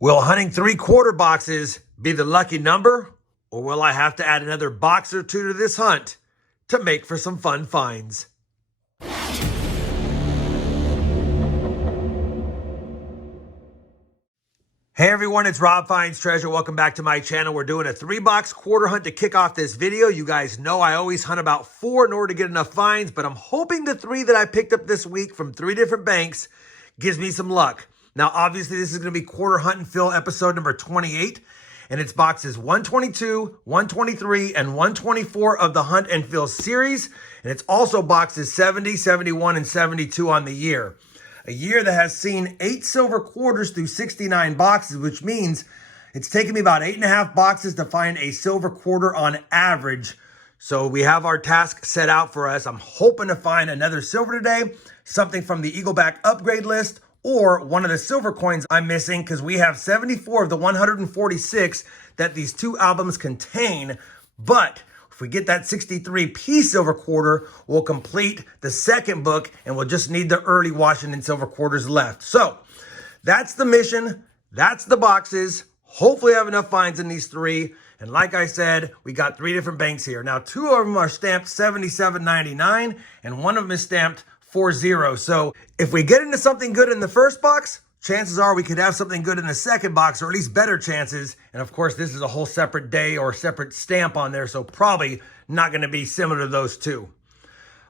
Will hunting 3/4 boxes be the lucky number, or will I have to add another box or two to this hunt to make for some fun finds? Hey everyone, it's RobFindsTreasure. Welcome back to my channel. We're doing a 3-box quarter hunt to kick off this video. You guys know I always hunt about 4 in order to get enough finds, but I'm hoping the 3 that I picked up this week from 3 different banks gives me some luck. Now, obviously, this is going to be Quarter Hunt and Fill episode number 28, and it's boxes 122, 123, and 124 of the Hunt and Fill series, and it's also boxes 70, 71, and 72 on the year. A year that has seen 8 silver quarters through 69 boxes, which means it's taken me about 8.5 boxes to find a silver quarter on average. So we have our task set out for us. I'm hoping to find another silver today, something from the Eagleback upgrade list, or one of the silver coins I'm missing, because we have 74 of the 146 that these 2 albums contain. But if we get that 63p silver quarter, we'll complete the second book, and we'll just need the early Washington silver quarters left. So that's the mission. That's the boxes. Hopefully I have enough finds in these 3. And like I said, we got 3 different banks here. Now, 2 of them are stamped 77.99, and one of them is stamped 40. So if we get into something good in the first box, chances are we could have something good in the second box, or at least better chances. And of course, this is a whole separate day or separate stamp on there, so probably not going to be similar to those 2.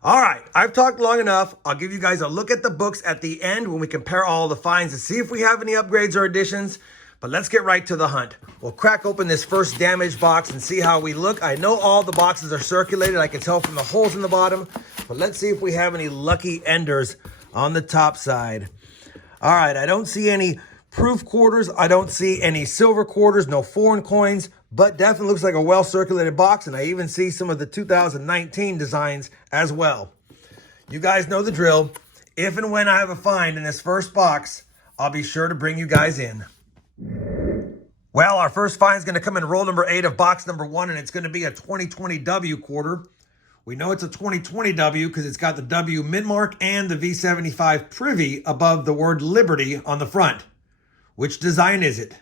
All right, I've talked long enough. I'll give you guys a look at the books at the end when we compare all the finds to see if we have any upgrades or additions. But let's get right to the hunt. We'll crack open this first damaged box and see how we look. I know all the boxes are circulated. I can tell from the holes in the bottom. But let's see if we have any lucky enders on the top side. All right, I don't see any proof quarters. I don't see any silver quarters, no foreign coins, but definitely looks like a well-circulated box, and I even see some of the 2019 designs as well. You guys know the drill. If and when I have a find in this first box, I'll be sure to bring you guys in. Well, our first find is going to come in roll number 8 of box number 1, and it's going to be a 2020 W quarter. We know it's a 2020 W because it's got the W mint mark and the V75 privy above the word Liberty on the front. Which design is it?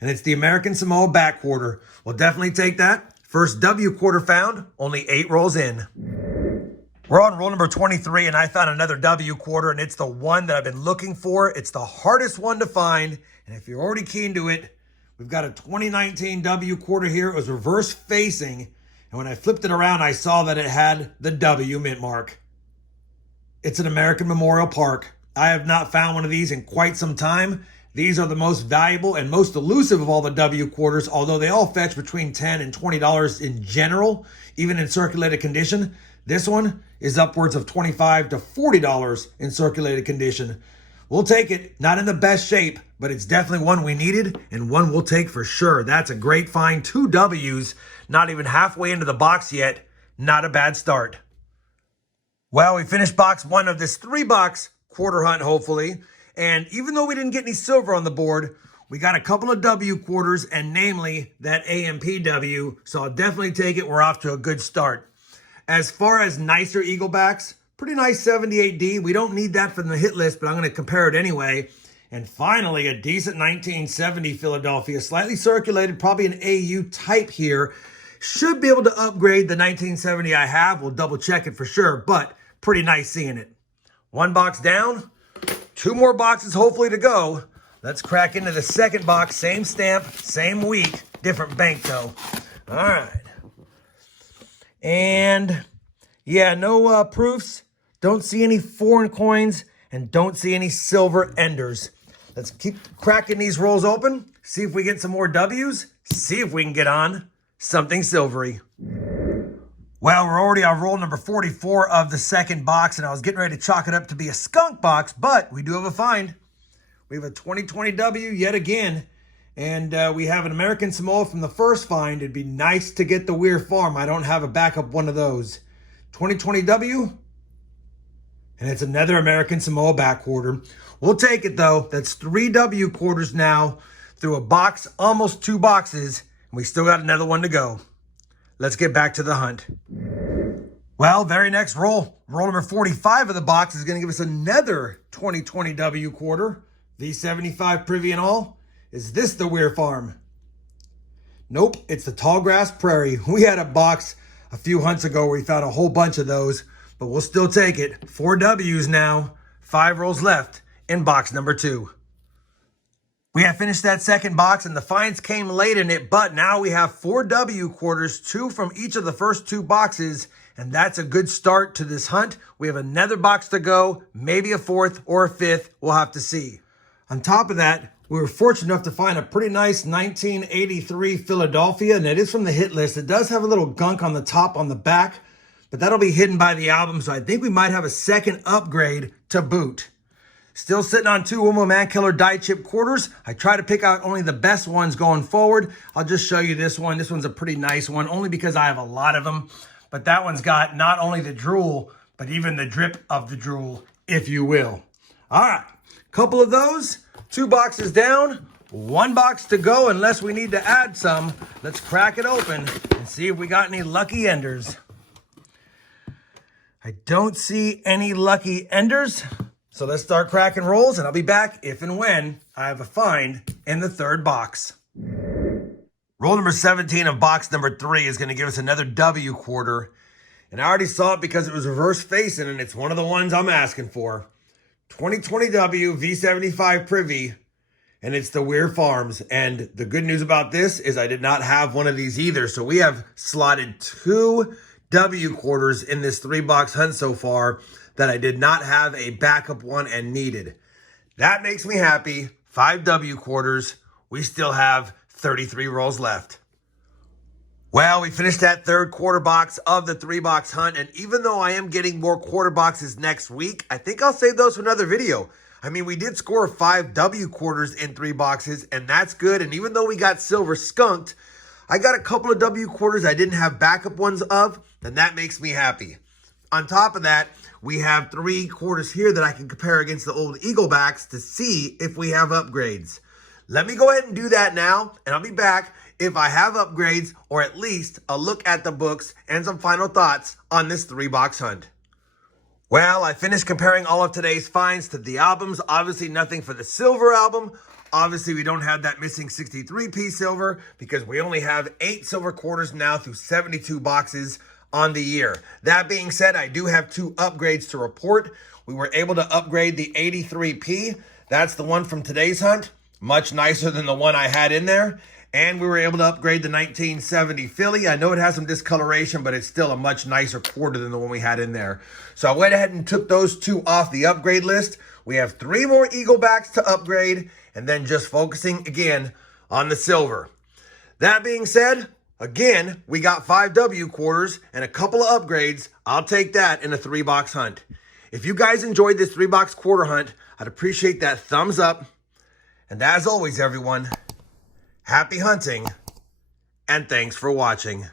And it's the American Samoa back quarter. We'll definitely take that. First W quarter found, only 8 rolls in. We're on roll number 23, and I found another W quarter, and it's the one that I've been looking for. It's the hardest one to find, and if you're already keen to it, we've got a 2019 W quarter here. It was reverse facing, and when I flipped it around, I saw that it had the W mint mark. It's an American Memorial Park. I have not found one of these in quite some time. These are the most valuable and most elusive of all the W quarters, although they all fetch between $10 and $20 in general, even in circulated condition. This one is upwards of $25 to $40 in circulated condition. We'll take it. Not in the best shape, but it's definitely one we needed and one we'll take for sure. That's a great find. 2 W's, not even halfway into the box yet. Not a bad start. Well, we finished box 1 of this 3-box quarter hunt, hopefully. And even though we didn't get any silver on the board, we got a couple of W quarters, and namely that AMPW. So I'll definitely take it. We're off to a good start. As far as nicer Eaglebacks, pretty nice 78D. We don't need that from the hit list, but I'm going to compare it anyway. And finally, a decent 1970 Philadelphia, slightly circulated, probably an AU type here. Should be able to upgrade the 1970 I have. We'll double check it for sure, but pretty nice seeing it. 1 box down, 2 more boxes hopefully to go. Let's crack into the second box. Same stamp, same week, different bank though. All right. And yeah, no proofs. Don't see any foreign coins and don't see any silver enders. Let's keep cracking these rolls open. See if we get some more W's. See if we can get on something silvery. Well, we're already on roll number 44 of the second box, and I was getting ready to chalk it up to be a skunk box, but we do have a find. We have a 2020 W yet again, and we have an American Samoa from the first find. It'd be nice to get the Weir Farm. I don't have a backup one of those. 2020 W, and it's another American Samoa back quarter. We'll take it, though. That's 3 W quarters now through a box, almost 2 boxes, and we still got another one to go. Let's get back to the hunt. Well, very next roll, roll number 45 of the box is going to give us another 2020 W quarter. V75 Privy and all. Is this the Weir Farm? Nope, it's the Tall Grass Prairie. We had a box a few hunts ago where we found a whole bunch of those, but we'll still take it. 4 W's now, 5 rolls left in box number 2. We have finished that second box and the finds came late in it, but now we have 4 W quarters, 2 from each of the first 2 boxes, and that's a good start to this hunt. We have another box to go, maybe a 4th or a 5th, we'll have to see. On top of that, we were fortunate enough to find a pretty nice 1983 Philadelphia, and it is from the hit list. It does have a little gunk on the top on the back, but that'll be hidden by the album, so I think we might have a second upgrade to boot. Still sitting on 2 Wilma Mankiller die chip quarters. I try to pick out only the best ones going forward. I'll just show you this one. This one's a pretty nice one, only because I have a lot of them. But that one's got not only the drool, but even the drip of the drool, if you will. All right, couple of those. 2 boxes down, 1 box to go unless we need to add some. Let's crack it open and see if we got any lucky enders. I don't see any lucky enders. So let's start cracking rolls and I'll be back if and when I have a find in the 3rd box. Roll number 17 of box number 3 is going to give us another W quarter. And I already saw it because it was reverse facing and it's one of the ones I'm asking for. 2020 W V75 Privy, and it's the Weir Farms. And the good news about this is I did not have one of these either. So we have slotted 2 W quarters in this 3-box hunt so far that I did not have a backup one and needed. That makes me happy. 5 W quarters. We still have 33 rolls left. Well, we finished that 3rd quarter box of the 3-box hunt, and even though I am getting more quarter boxes next week, I think I'll save those for another video. I mean, we did score 5 W quarters in 3 boxes, and that's good. And even though we got silver skunked, I got a couple of W quarters I didn't have backup ones of, and that makes me happy. On top of that, we have 3 quarters here that I can compare against the old Eaglebacks to see if we have upgrades. Let me go ahead and do that now, and I'll be back if I have upgrades, or at least a look at the books and some final thoughts on this 3-box hunt. Well, I finished comparing all of today's finds to the albums. Obviously nothing for the silver album. Obviously we don't have that missing 63p silver because we only have 8 silver quarters now through 72 boxes on the year. That being said, I do have 2 upgrades to report. We were able to upgrade the 83p. That's the one from today's hunt. Much nicer than the one I had in there. And we were able to upgrade the 1970 Philly. I know it has some discoloration, but it's still a much nicer quarter than the one we had in there. So I went ahead and took those 2 off the upgrade list. We have 3 more Eaglebacks to upgrade, and then just focusing again on the silver. That being said, again, we got 5 W quarters and a couple of upgrades. I'll take that in a 3-box hunt. If you guys enjoyed this 3-box quarter hunt, I'd appreciate that thumbs up. And as always, everyone, happy hunting, and thanks for watching.